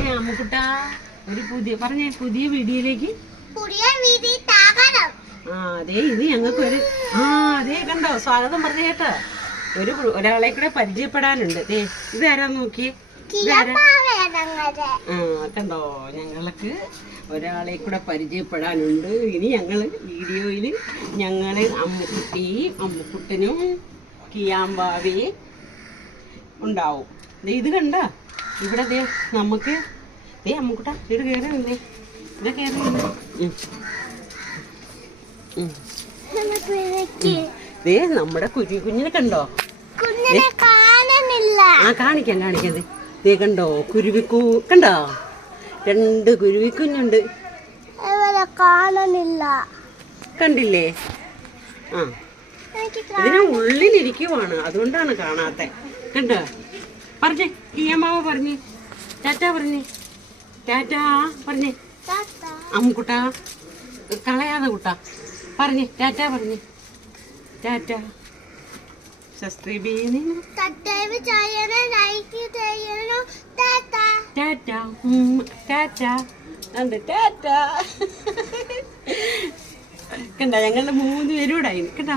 അമ്മുക്കുട്ടാ ഒരു പുതിയ വീഡിയോയിലേക്ക് അതെ ഇത് ഞങ്ങൾക്ക് അതേ കണ്ടോ സ്വാഗതം പറഞ്ഞു കേട്ടോ. ഒരാളെ കൂടെ പരിചയപ്പെടാനുണ്ട്. ഇതാരാന്ന് നോക്കി. കണ്ടോ ഞങ്ങൾക്ക് ഒരാളെ കൂടെ പരിചയപ്പെടാനുണ്ട്. ഇനി വീഡിയോയില് അമ്മുക്കുട്ടനും കിയാമ്പാവേ ഉണ്ടാവും. ഇത് കണ്ട ഇവിടെ നമുക്ക് അമ്മുക്കുട്ട ഇത് കയറുന്നില്ലേ. ഇവിടെ കയറുന്നില്ലേ. നമ്മുടെ കുഞ്ഞിനെ കണ്ടോ. കാണിക്കാം കണ്ടോ കുരുവിക്കൂ കണ്ടോ. 2 കുരുവിക്കുഞ്ഞുണ്ട്. കണ്ടില്ലേ. ഇതിന് ഉള്ളിലിരിക്കുവാണ്, അതുകൊണ്ടാണ് കാണാത്ത. കണ്ടോ പറഞ്ഞേ കിയമ്മാവ പറഞ്ഞേ ടാറ്റ പറഞ്ഞേ. ടാറ്റ പറഞ്ഞേ അമ്മുക്കുട്ട കളയാതെ കുട്ടാ പറഞ്ഞേ ടാറ്റ പറഞ്ഞേ. ടാറ്റ സബ്സ്ക്രൈബ് ചെയ്യണം. ടാറ്റ ടാറ്റ ടാറ്റ. കണ്ട ഞങ്ങളുടെ 3 പേരും കൂടെ കണ്ട.